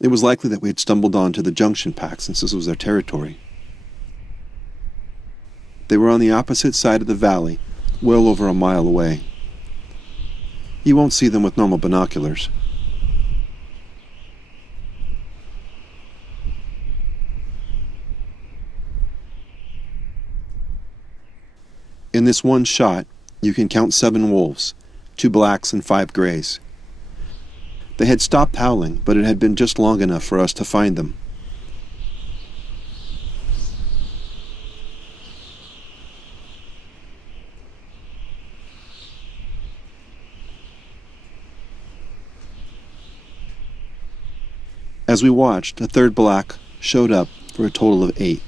It was likely that we had stumbled onto the Junction pack since this was their territory. They were on the opposite side of the valley, well over a mile away. You won't see them with normal binoculars. In this one shot, you can count 7 wolves, 2 blacks and 5 grays. They had stopped howling, but it had been just long enough for us to find them. As we watched, a third black showed up for a total of 8.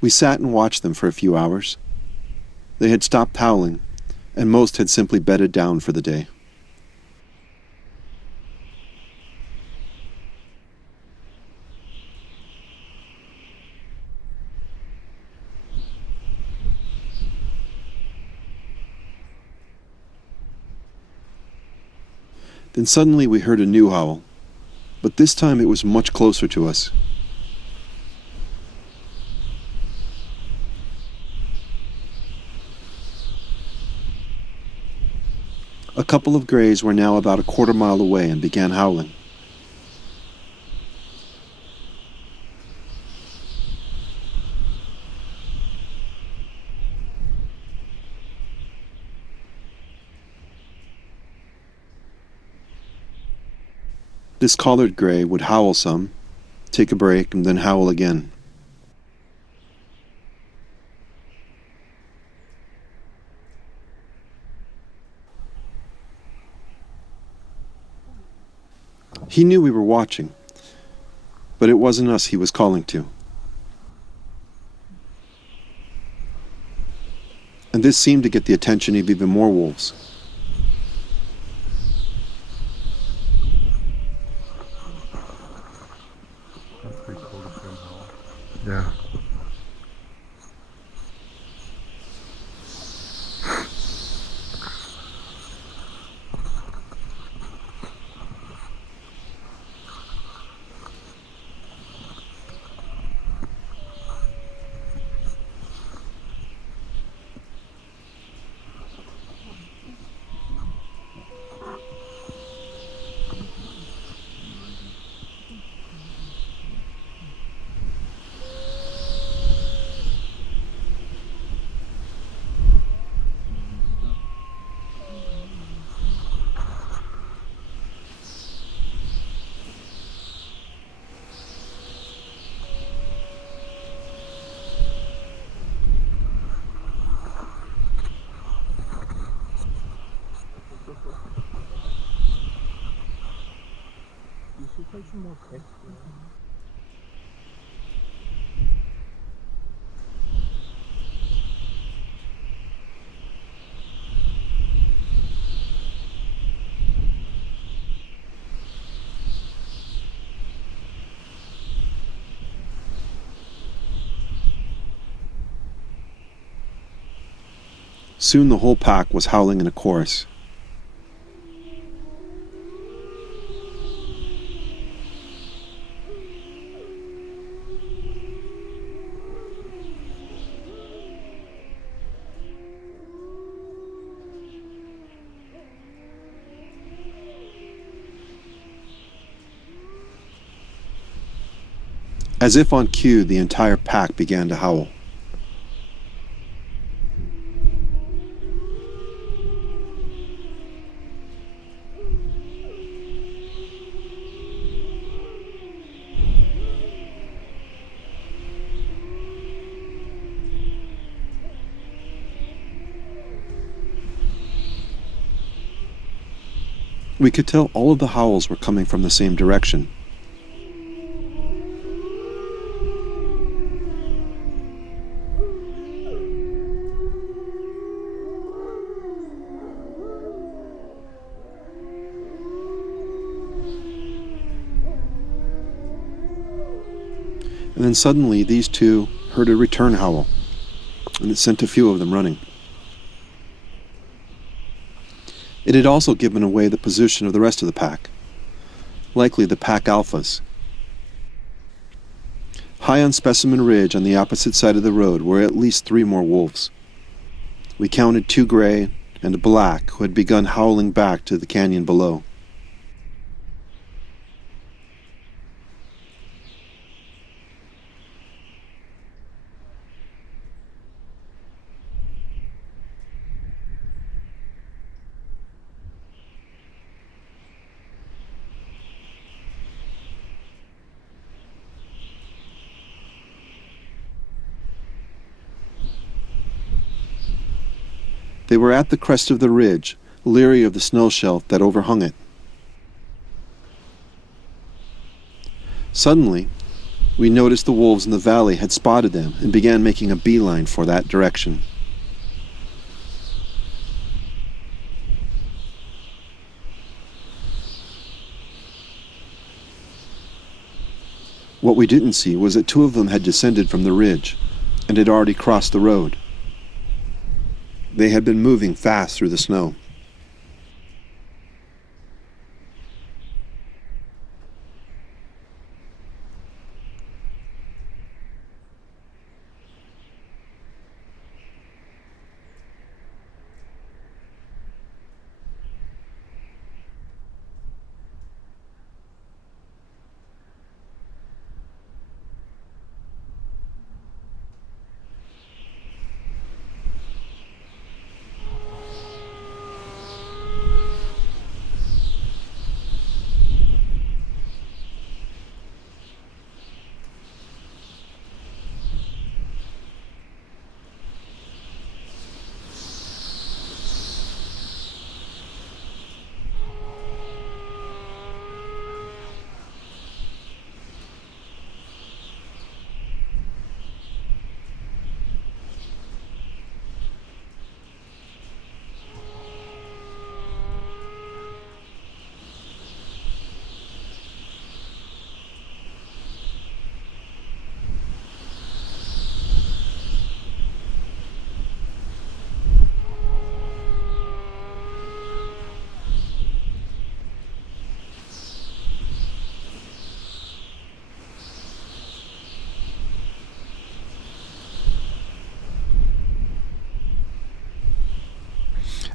We sat and watched them for a few hours. They had stopped howling, and most had simply bedded down for the day. Then suddenly we heard a new howl, but this time it was much closer to us. A couple of grays were now about a quarter mile away and began howling. This collared gray would howl some, take a break, and then howl again. He knew we were watching, but it wasn't us he was calling to. And this seemed to get the attention of even more wolves. That's pretty cool to see him howl. Yeah. You should take some more pictures. Soon the whole pack was howling in a chorus. As if on cue, the entire pack began to howl. We could tell all of the howls were coming from the same direction. And then suddenly these two heard a return howl, and it sent a few of them running. It had also given away the position of the rest of the pack, likely the pack alphas. High on Specimen Ridge on the opposite side of the road were at least 3 more wolves. We counted 2 gray and a black who had begun howling back to the canyon below. They were at the crest of the ridge, leery of the snow shelf that overhung it. Suddenly, we noticed the wolves in the valley had spotted them and began making a beeline for that direction. What we didn't see was that 2 of them had descended from the ridge and had already crossed the road. They had been moving fast through the snow.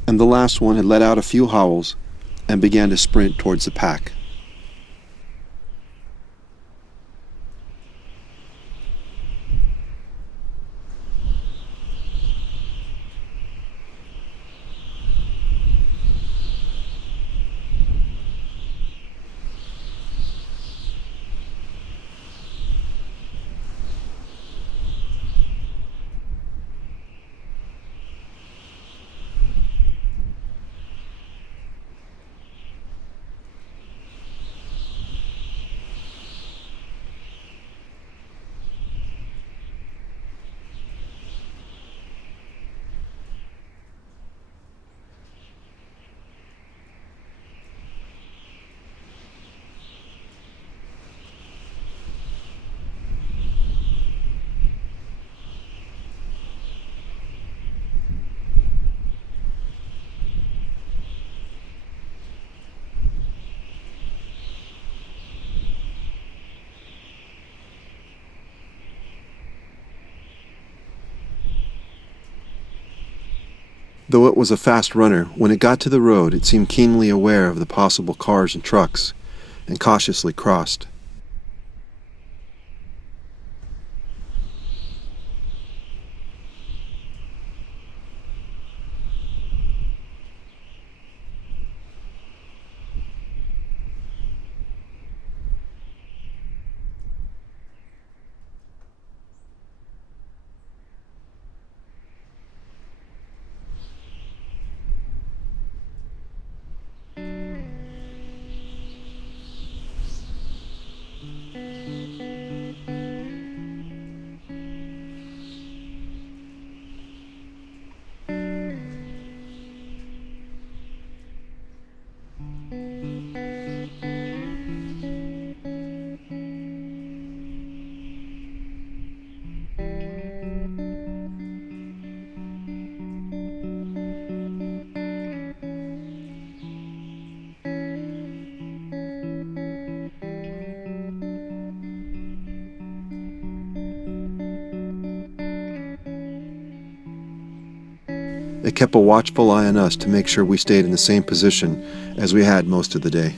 And the last one had let out a few howls and began to sprint towards the pack. Though it was a fast runner, when it got to the road it seemed keenly aware of the possible cars and trucks, and cautiously crossed. It kept a watchful eye on us to make sure we stayed in the same position as we had most of the day.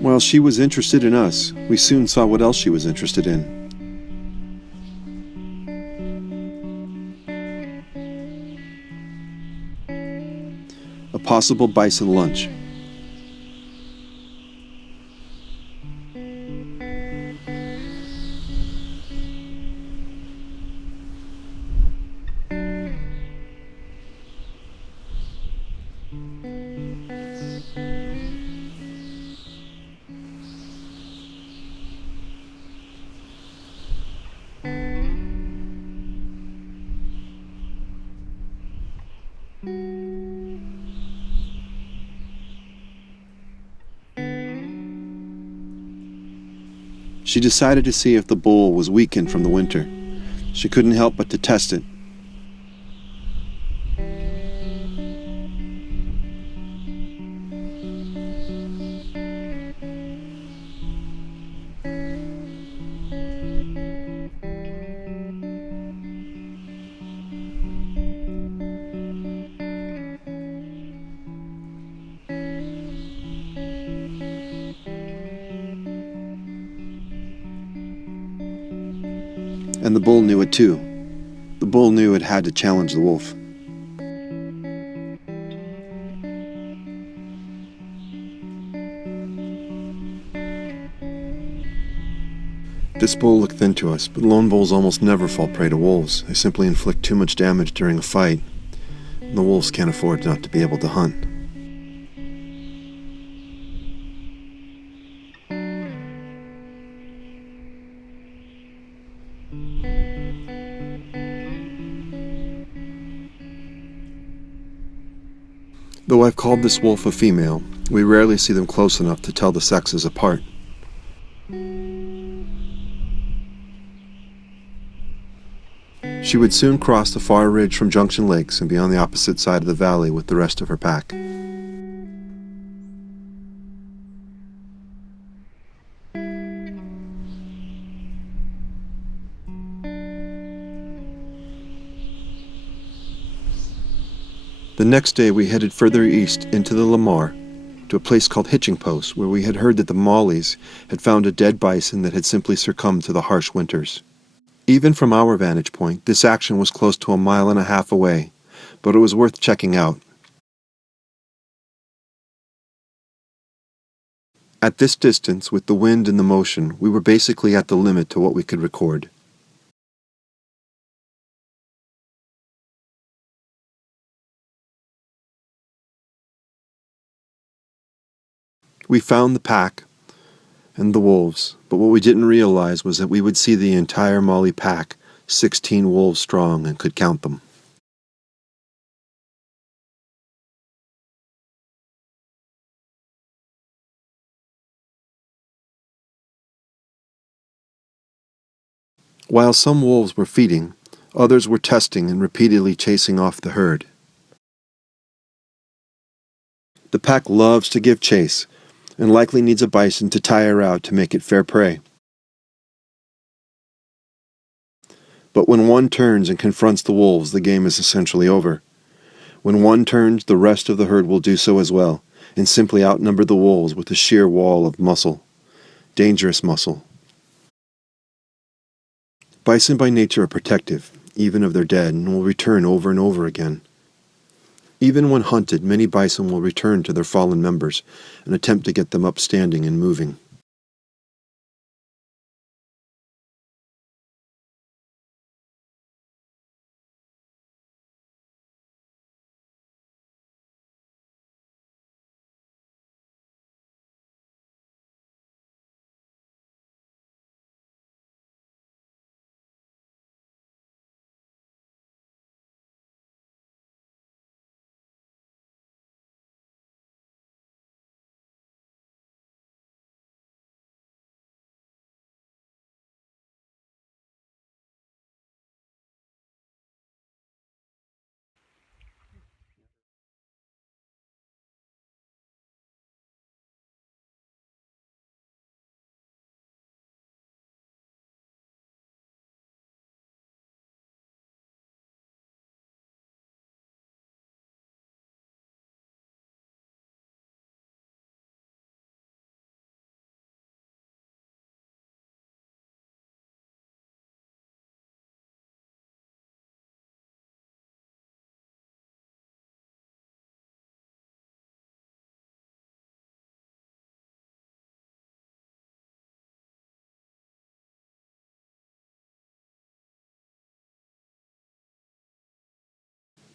While she was interested in us, we soon saw what else she was interested in. A possible bison lunch. She decided to see if the bull was weakened from the winter. She couldn't help but to test it. And the bull knew it too. The bull knew it had to challenge the wolf. This bull looked thin to us, but lone bulls almost never fall prey to wolves. They simply inflict too much damage during a fight, and the wolves can't afford not to be able to hunt. Though I've called this wolf a female, we rarely see them close enough to tell the sexes apart. She would soon cross the far ridge from Junction Lakes and be on the opposite side of the valley with the rest of her pack. The next day we headed further east into the Lamar, to a place called Hitching Post, where we had heard that the Mollies had found a dead bison that had simply succumbed to the harsh winters. Even from our vantage point, this action was close to 1.5 miles away, but it was worth checking out. At this distance, with the wind and the motion, we were basically at the limit to what we could record. We found the pack and the wolves, but what we didn't realize was that we would see the entire Molly pack, 16 wolves strong, and could count them. While some wolves were feeding, others were testing and repeatedly chasing off the herd. The pack loves to give chase, and likely needs a bison to tire out to make it fair prey. But when one turns and confronts the wolves, the game is essentially over. When one turns, the rest of the herd will do so as well, and simply outnumber the wolves with a sheer wall of muscle. Dangerous muscle. Bison by nature are protective, even of their dead, and will return over and over again. Even when hunted, many bison will return to their fallen members and attempt to get them up standing and moving.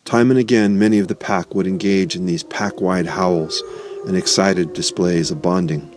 Time and again, many of the pack would engage in these pack-wide howls and excited displays of bonding.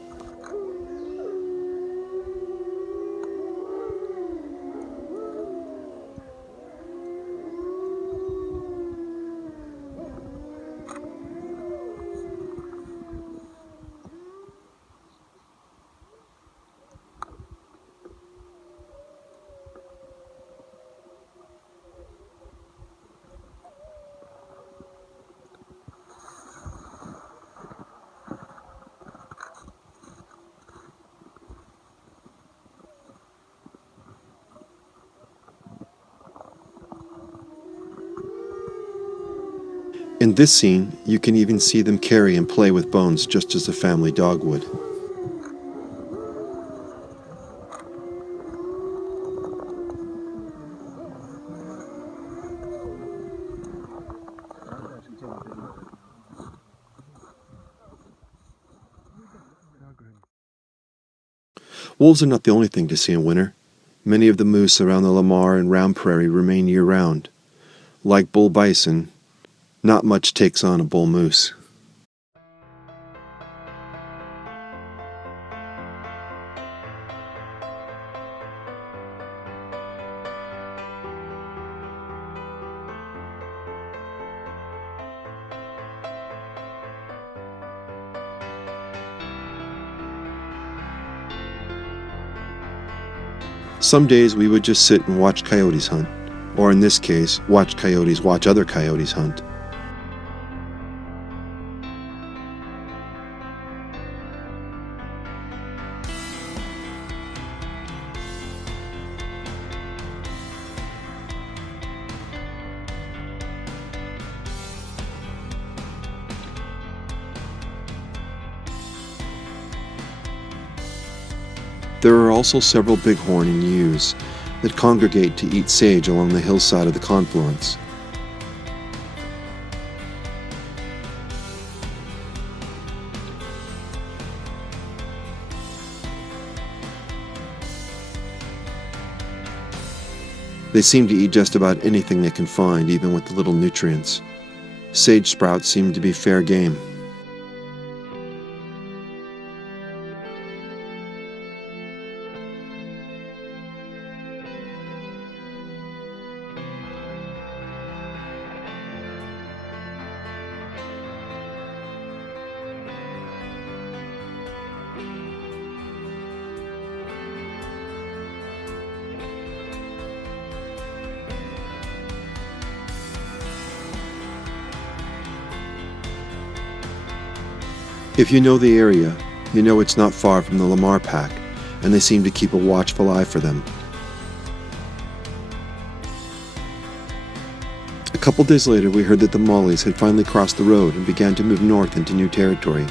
In this scene, you can even see them carry and play with bones just as a family dog would. Wolves are not the only thing to see in winter. Many of the moose around the Lamar and round Prairie remain year-round. Like bull bison, not much takes on a bull moose. Some days we would just sit and watch coyotes hunt, or in this case, watch coyotes watch other coyotes hunt. There are also several bighorn and ewes that congregate to eat sage along the hillside of the confluence. They seem to eat just about anything they can find, even with the little nutrients. Sage sprouts seem to be fair game. If you know the area, you know it's not far from the Lamar pack, and they seem to keep a watchful eye for them. A couple days later, we heard that the Mollies had finally crossed the road and began to move north into new territory.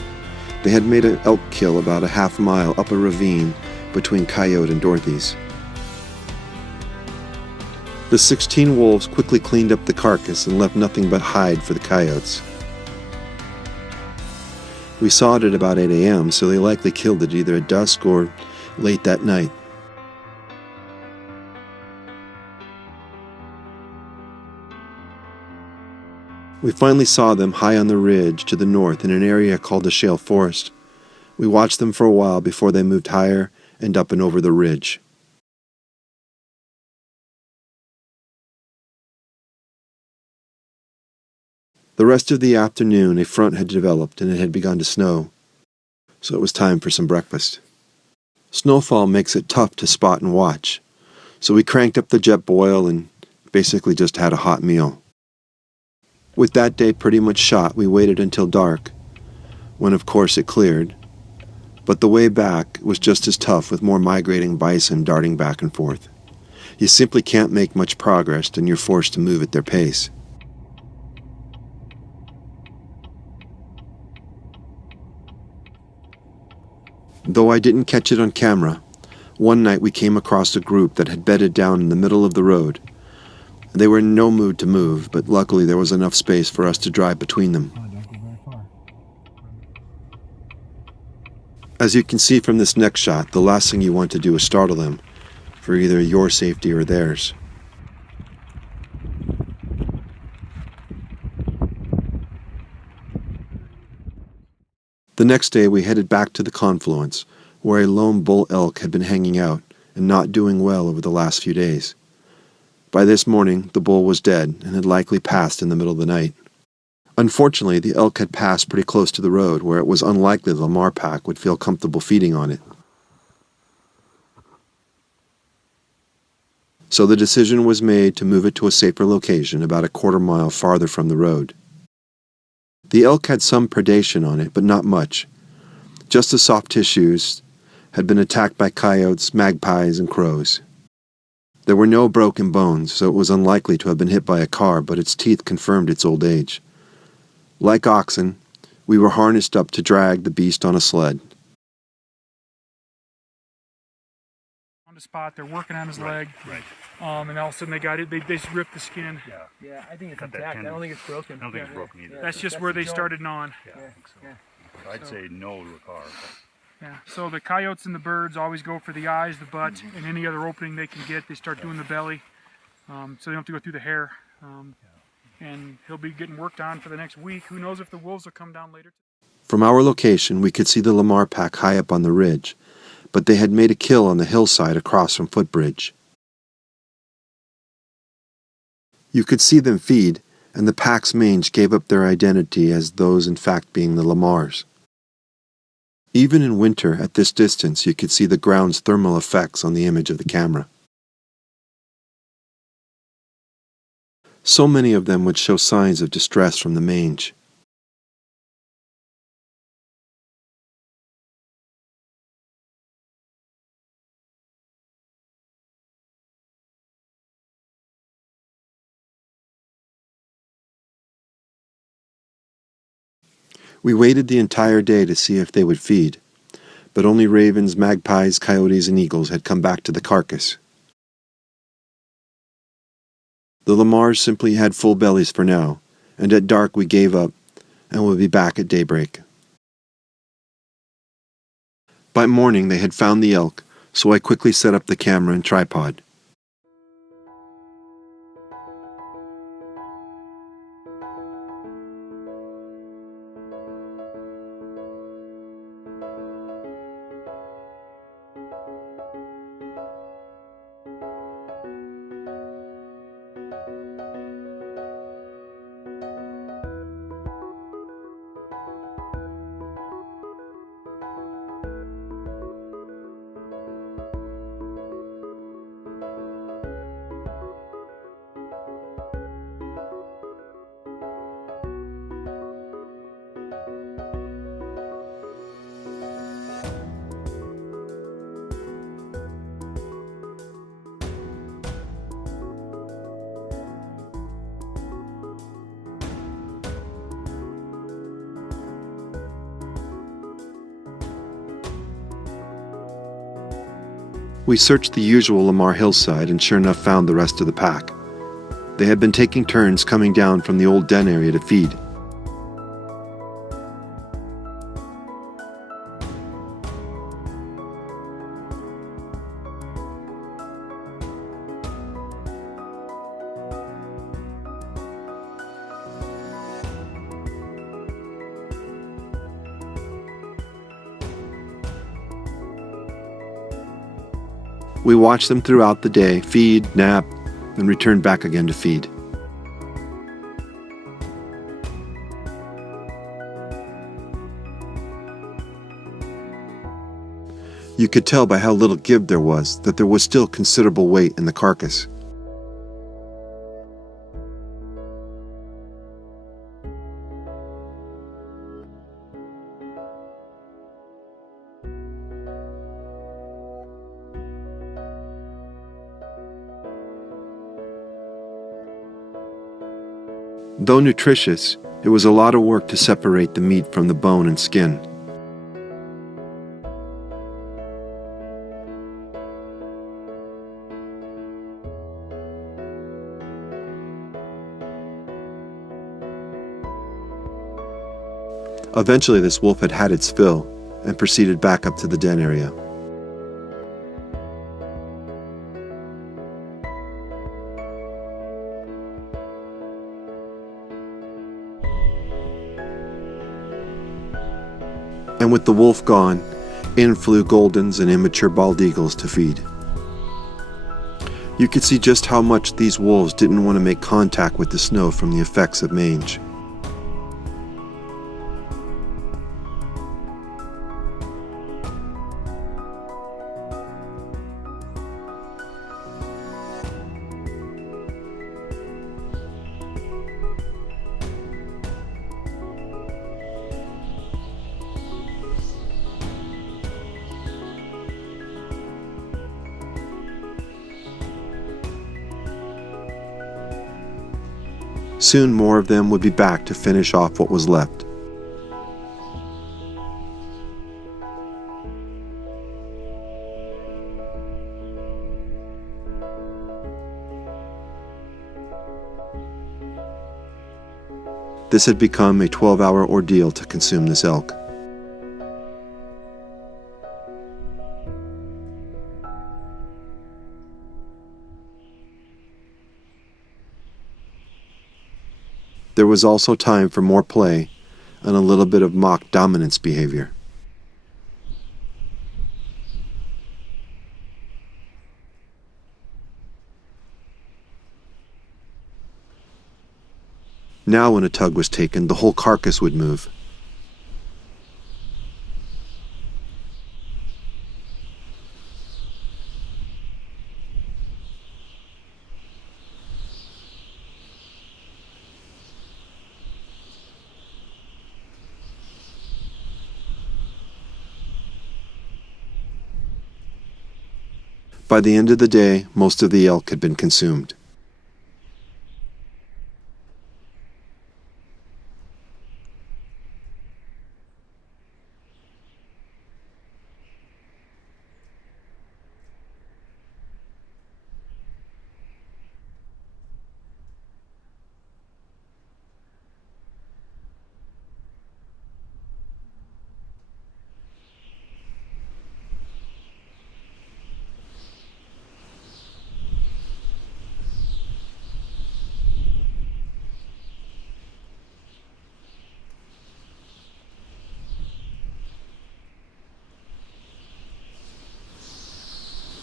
They had made an elk kill about a half mile up a ravine between Coyote and Dorothy's. The 16 wolves quickly cleaned up the carcass and left nothing but hide for the coyotes. We saw it at about 8 a.m., so they likely killed it either at dusk or late that night. We finally saw them high on the ridge to the north in an area called the Shale Forest. We watched them for a while before they moved higher and up and over the ridge. The rest of the afternoon, a front had developed and it had begun to snow, so it was time for some breakfast. Snowfall makes it tough to spot and watch, so we cranked up the jet boil and basically just had a hot meal. With that day pretty much shot, we waited until dark, when of course it cleared, but the way back was just as tough with more migrating bison darting back and forth. You simply can't make much progress and you're forced to move at their pace. Though I didn't catch it on camera, one night we came across a group that had bedded down in the middle of the road. They were in no mood to move, but luckily there was enough space for us to drive between them. As you can see from this next shot, the last thing you want to do is startle them, for either your safety or theirs. The next day we headed back to the confluence, where a lone bull elk had been hanging out and not doing well over the last few days. By this morning, the bull was dead and had likely passed in the middle of the night. Unfortunately, the elk had passed pretty close to the road, where it was unlikely the Lamar pack would feel comfortable feeding on it. So the decision was made to move it to a safer location about a quarter-mile farther from the road. The elk had some predation on it, but not much. Just the soft tissues had been attacked by coyotes, magpies, and crows. There were no broken bones, so it was unlikely to have been hit by a car, but its teeth confirmed its old age. Like oxen, we were harnessed up to drag the beast on a sled. On the spot, they're working on his leg, and all of a sudden they got it. They just ripped the skin. Yeah, I think it's intact. I don't think it's broken. I don't think it's broken either. That's just where they started gnawing. Yeah, I think so. I'd say no to a car. Yeah. So the coyotes and the birds always go for the eyes, the butt, and any other opening they can get. They start doing the belly, so they don't have to go through the hair. And he'll be getting worked on for the next week. Who knows if the wolves will come down later. From our location, we could see the Lamar pack high up on the ridge, but they had made a kill on the hillside across from Footbridge. You could see them feed, and the pack's mange gave up their identity as those in fact being the Lamars. Even in winter, at this distance, you could see the ground's thermal effects on the image of the camera. So many of them would show signs of distress from the mange. We waited the entire day to see if they would feed, but only ravens, magpies, coyotes, and eagles had come back to the carcass. The Lamars simply had full bellies for now, and at dark we gave up and would be back at daybreak. By morning they had found the elk, so I quickly set up the camera and tripod. We searched the usual Lamar hillside and sure enough found the rest of the pack. They had been taking turns coming down from the old den area to feed. We watched them throughout the day, feed, nap, and return back again to feed. You could tell by how little give there was that there was still considerable weight in the carcass. Though nutritious, it was a lot of work to separate the meat from the bone and skin. Eventually, this wolf had had its fill and proceeded back up to the den area. And with the wolf gone, in flew goldens and immature bald eagles to feed. You could see just how much these wolves didn't want to make contact with the snow from the effects of mange. Soon more of them would be back to finish off what was left. This had become a 12-hour ordeal to consume this elk. There was also time for more play and a little bit of mock dominance behavior. Now when a tug was taken, the whole carcass would move. By the end of the day, most of the elk had been consumed.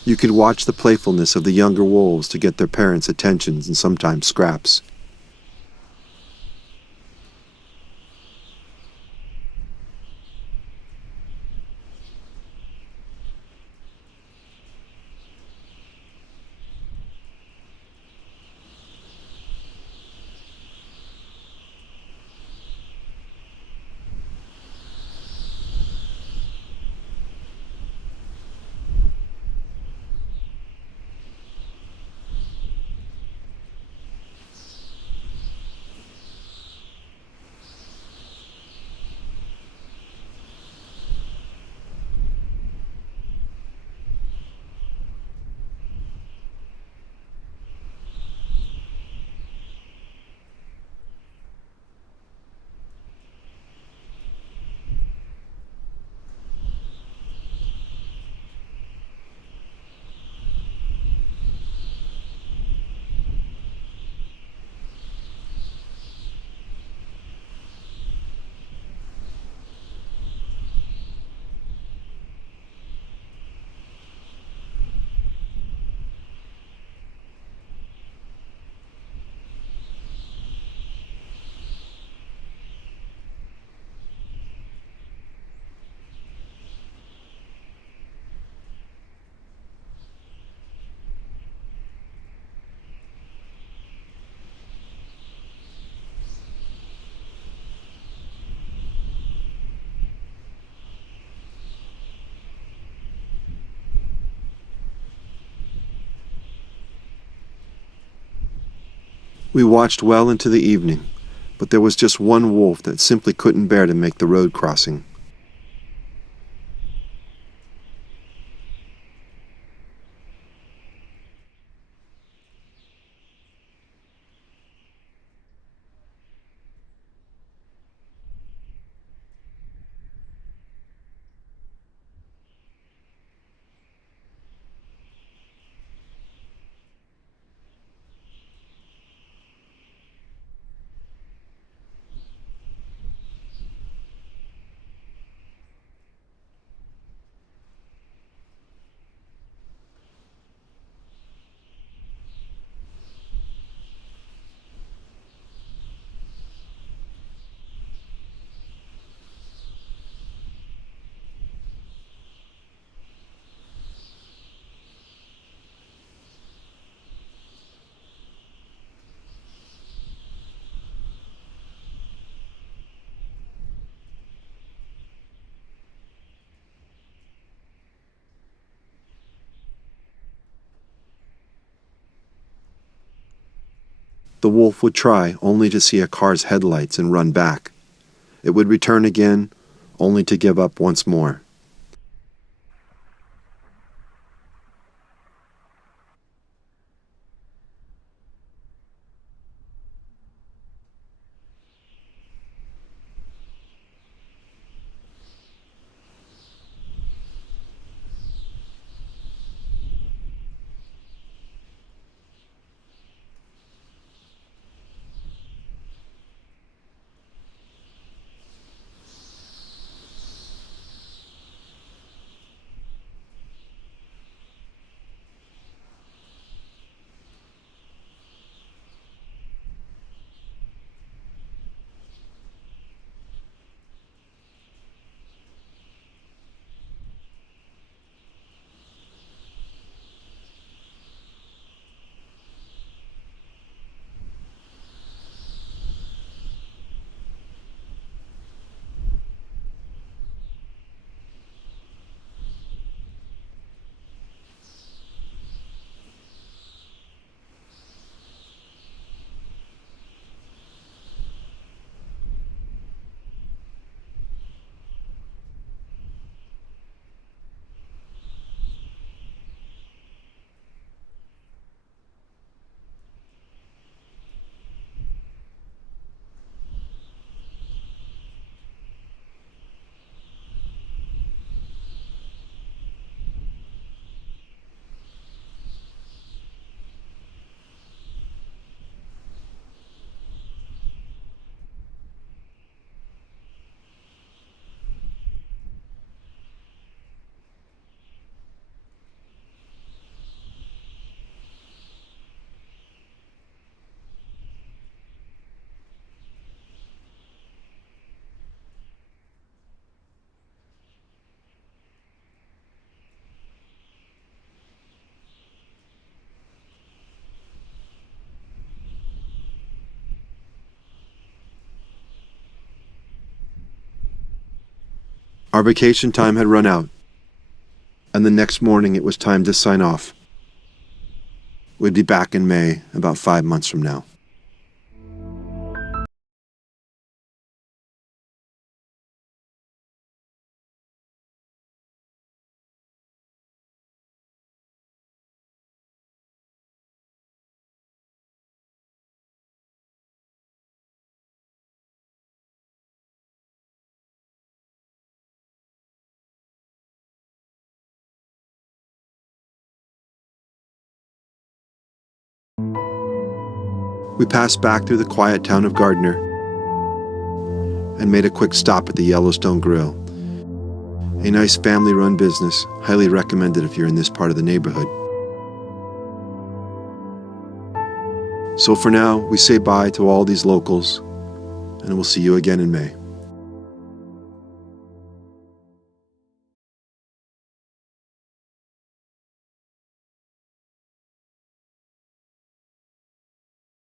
You could watch the playfulness of the younger wolves to get their parents' attentions and sometimes scraps. We watched well into the evening, but there was just one wolf that simply couldn't bear to make the road crossing. The wolf would try only to see a car's headlights and run back. It would return again, only to give up once more. Our vacation time had run out, and the next morning it was time to sign off. We'd be back in May, about 5 months from now. We passed back through the quiet town of Gardner and made a quick stop at the Yellowstone Grill. A nice family-run business, highly recommended if you're in this part of the neighborhood. So for now, we say bye to all these locals, and we'll see you again in May.